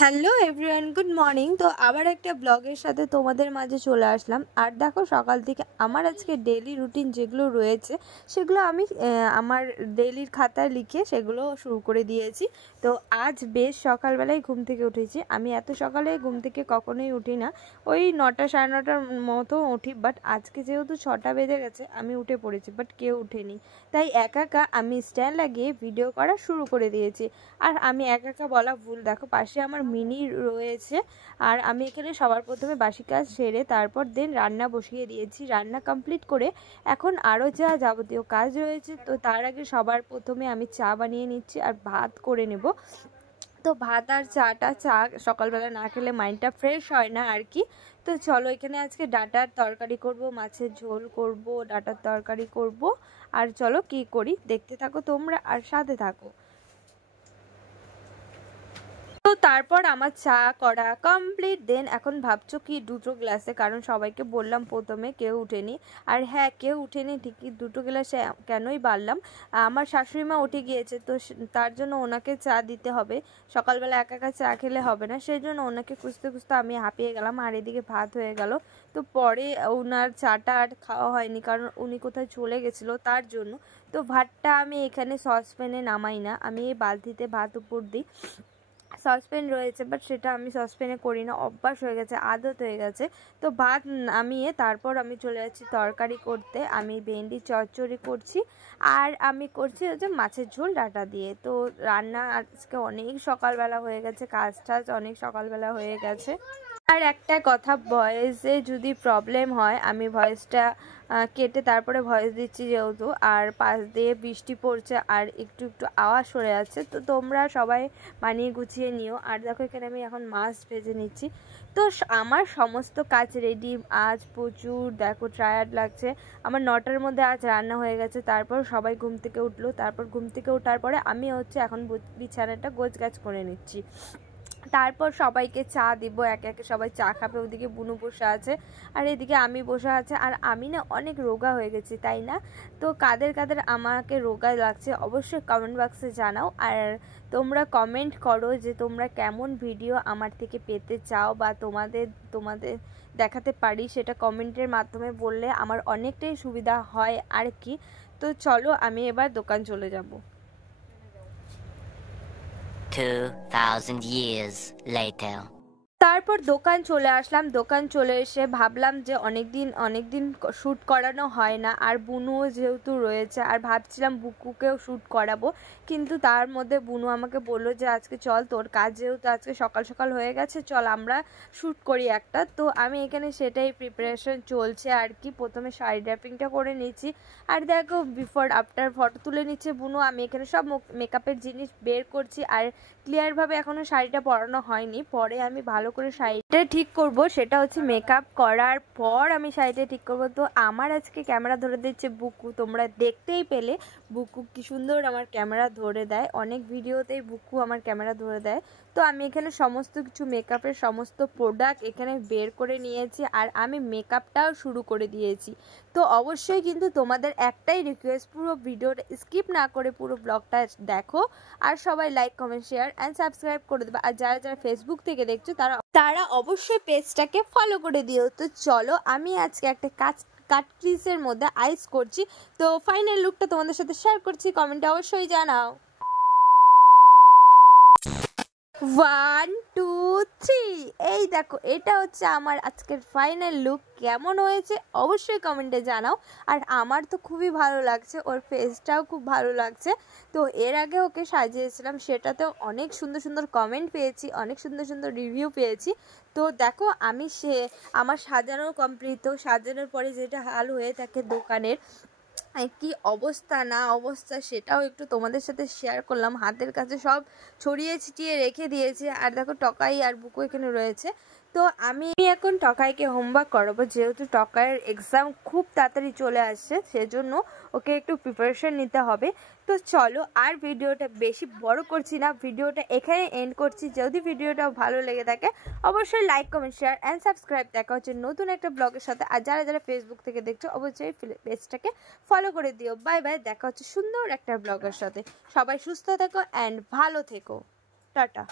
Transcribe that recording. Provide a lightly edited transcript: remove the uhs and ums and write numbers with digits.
Hello everyone, good morning. তো আবার একটা ব্লগের সাথে তোমাদের মাঝে চলে আসলাম। আর দেখো, সকাল থেকে আমার আজকে ডেইলি রুটিন যেগুলো রয়েছে সেগুলো আমি আমার ডেইলির খাতায় লিখে সেগুলো শুরু করে দিয়েছি। তো আজ বেশ সকালবেলায় ঘুম থেকে উঠেছি। আমি এত সকালে ঘুম থেকে কখনোই উঠি না, ওই 9টা সাড়ে 9টার মতো উঠি। বাট আজকে যেহেতু 6টা বেজে গেছে আমি উঠে পড়েছি, বাট কেউ উঠেনি। তাই একা একা আমি স্ট্যান্ড লাগিয়ে ভিডিও করা শুরু করে দিয়েছি। আর আমি একা একা বলা ভুল, দেখো পাশে আমার মিনি রয়েছে। আর আমি এখানে সবার প্রথমে বাসি কাজ সেরে তারপর দেন রান্না বসিয়ে দিয়েছি। রান্না কমপ্লিট করে এখন আরও যা যাবতীয় কাজ রয়েছে, তো তার আগে সবার প্রথমে আমি চা বানিয়ে নিচ্ছি আর ভাত করে নেব। তো ভাত আর চা সকালবেলা না খেলে মাইন্ডটা ফ্রেশ হয় না আর কি। তো চলো, এখানে আজকে ডাঁটার তরকারি করব, মাছের ঝোল করব, ডাঁটার তরকারি করব। আর চলো কি করি দেখতে থাকো তোমরা আর সাথে থাকো। তো তারপর আমার চা করা কমপ্লিট। দেন এখন ভাবছো কি দুটো গ্লাসে, কারণ সবাইকে বললাম প্রথমে, কেউ উঠেনি। আর হ্যাঁ, কেউ উঠেনি ঠিকই, দুটো গ্লাসে কেনই বাড়লাম, আমার শাশুড়ি মা উঠে গিয়েছে, তো তার জন্য ওনাকে চা দিতে হবে। সকালবেলা একা একা চা খেলে হবে না, সেই জন্য ওনাকে খুঁজতে খুঁজতে আমি হাঁপিয়ে গেলাম। আর এদিকে ভাত হয়ে গেল। তো পরে ওনার চাটা আর খাওয়া হয়নি, কারণ উনি কোথায় চলে গেছিলো তার জন্য। তো ভাতটা আমি এখানে সসপ্যানে নামাই না, আমি এই বালতিতে ভাত উপর দিই। সসপ্যান রয়েছে, বাট সেটা আমি সসপ্যানে করি না, অভ্যাস হয়ে গেছে, আদত হয়ে গেছে। তো ভাত নামিয়ে তারপর আমি চলে যাচ্ছি তরকারি করতে। আমি ভেন্ডি চচ্চড়ি করছি, আর আমি করছি হচ্ছে মাছের ঝোল ডাঁটা দিয়ে। তো রান্না আজকে অনেক সকালবেলা হয়ে গেছে, কাজ টাজ অনেক সকালবেলা হয়ে গেছে। আর একটা কথা, ভয়েসে যদি প্রবলেম হয়, আমি ভয়েসটা কেটে তারপরে ভয়েস দিচ্ছি যেহেতু, আর পাশ দিয়ে বৃষ্টি পড়ছে আর একটু একটু আওয়াজ সরে যাচ্ছে, তো তোমরা সবাই মানিয়ে গুছিয়ে নিও। আর দেখো, এখানে আমি এখন মাছ ভেজে নিচ্ছি। তো আমার সমস্ত কাজ রেডি। আজ প্রচুর দেখো টায়ার্ড লাগছে। আমার 9টার মধ্যে আজ রান্না হয়ে গেছে। তারপর সবাই ঘুম থেকে উঠলো, তারপর ঘুম থেকে ওঠার পরে আমি হচ্ছে এখন বিছানাটা গোছগাছ করে নিচ্ছি। তারপর সবাইকে চা দিব, একে একে সবাই চা খাবে। ওদিকে বুনু বসে আছে আর এদিকে আমি বসে আছে। আর আমি না অনেক রোগা হয়ে গেছি, তাই না? তো কাদের কাদের আমাকে রোগা লাগছে অবশ্যই কমেন্ট বক্সে জানাও। আর তোমরা কমেন্ট করো যে তোমরা কেমন ভিডিও আমার থেকে পেতে চাও বা তোমাদের তোমাদের দেখাতে পারি, সেটা কমেন্টের মাধ্যমে বললে আমার অনেকটাই সুবিধা হয় আর কি। তো চলো, আমি এবার দোকান চলে যাব। 2000 years later. তারপর দোকান চলে আসলাম। দোকান চলে এসে ভাবলাম যে অনেকদিন শ্যুট করানো হয় না, আর বুনুও যেহেতু রয়েছে, আর ভাবছিলাম বুকুকেও শ্যুট করাবো। কিন্তু তার মধ্যে বুনু আমাকে বললো যে আজকে চল, তোর কাজ যেহেতু আজকে সকাল সকাল হয়ে গেছে, চল আমরা শ্যুট করি একটা। তো আমি এখানে সেটাই প্রিপারেশন চলছে আর কি। প্রথমে শাড়ি ড্র্যাপিংটা করে নিচ্ছি, আর দেখো বিফোর আফটার ফটো তুলে নিচ্ছে বুনু। আমি এখানে সব মেকআপের জিনিস বের করছি, আর ক্লিয়ারভাবে এখনও শাড়িটা পরানো হয়নি। পরে আমি ভালো করে শাড়িটা ঠিক করব, সেটা হচ্ছে মেকআপ করার পর আমি শাড়িটা ঠিক করব। তো আমার আজকে ক্যামেরা ধরে দিচ্ছে বুকু, তোমরা দেখতেই পেলে বুকু কি সুন্দর আমার ক্যামেরা ধরে দেয়। অনেক ভিডিওতেই বুকু আমার ক্যামেরা ধরে দেয়। তো আমি এখানে সমস্ত কিছু মেকআপের সমস্ত প্রোডাক্ট এখানে বের করে নিয়েছি, আর আমি মেকআপটাও শুরু করে দিয়েছি। তো অবশ্যই কিন্তু তোমাদের একটাই রিকোয়েস্ট, পুরো ভিডিওটা স্কিপ না করে পুরো ব্লগটা দেখো, আর সবাই like comment share and subscribe করে দেবে। আর যারা যারা ফেসবুক থেকে দেখছো তারা অবশ্যই পেজটাকে ফলো করে দিও। তো চলো, আমি আজকে একটা কাট ক্রিজের মধ্যে আইস করছি। তো ফাইনাল লুকটা তোমাদের সাথে শেয়ার করছি, কমেন্টে অবশ্যই জানাও। 1 2 3, এই দেখো, এটা হচ্ছে আমার আজকের ফাইনাল লুক। কেমন হয়েছে অবশ্যই কমেন্টে জানাও। আর আমার তো খুবই ভালো লাগছে, ওর ফেসটাও খুব ভালো লাগছে। তো এর আগে ওকে সাজিয়েছিলাম, সেটাতেও অনেক সুন্দর সুন্দর কমেন্ট পেয়েছি, অনেক সুন্দর সুন্দর রিভিউ পেয়েছি। তো দেখো, আমার সাজানো কমপ্লিট। তো সাজানোর পরে যেটা হাল হয়ে থাকে দোকানের, কি অবস্থা না অবস্থা সেটাও একটু তোমাদের সাথে শেয়ার করলাম। হাতের কাছে সব ছড়িয়ে ছিটিয়ে রেখে দিয়েছে। আর দেখো, টকাই আর বুকু এখানে রয়েছে। তো আমি এখন টকাইকে হোমওয়ার্ক করাবো, যেহেতু টকাইয়ের এক্সাম খুব তাড়াতাড়ি চলে আসছে, সেজন্য ওকে একটু প্রিপারেশন নিতে হবে। তো চলো, আর ভিডিওটা বেশি বড় করছি না, ভিডিওটা এখানে এন্ড করছি। যদি ভিডিওটা ভালো লেগে থাকে অবশ্যই like comment share and subscribe. দেখা হচ্ছে নতুন একটা ব্লগের সাথে। আর যারা যারা ফেসবুক থেকে দেখছো অবশ্যই পেজটাকে ফলো করে দিও। বাই বাই, দেখা হচ্ছে সুন্দর একটা ব্লগের সাথে। সবাই সুস্থ থেকো অ্যান্ড ভালো থেকো। টাটা।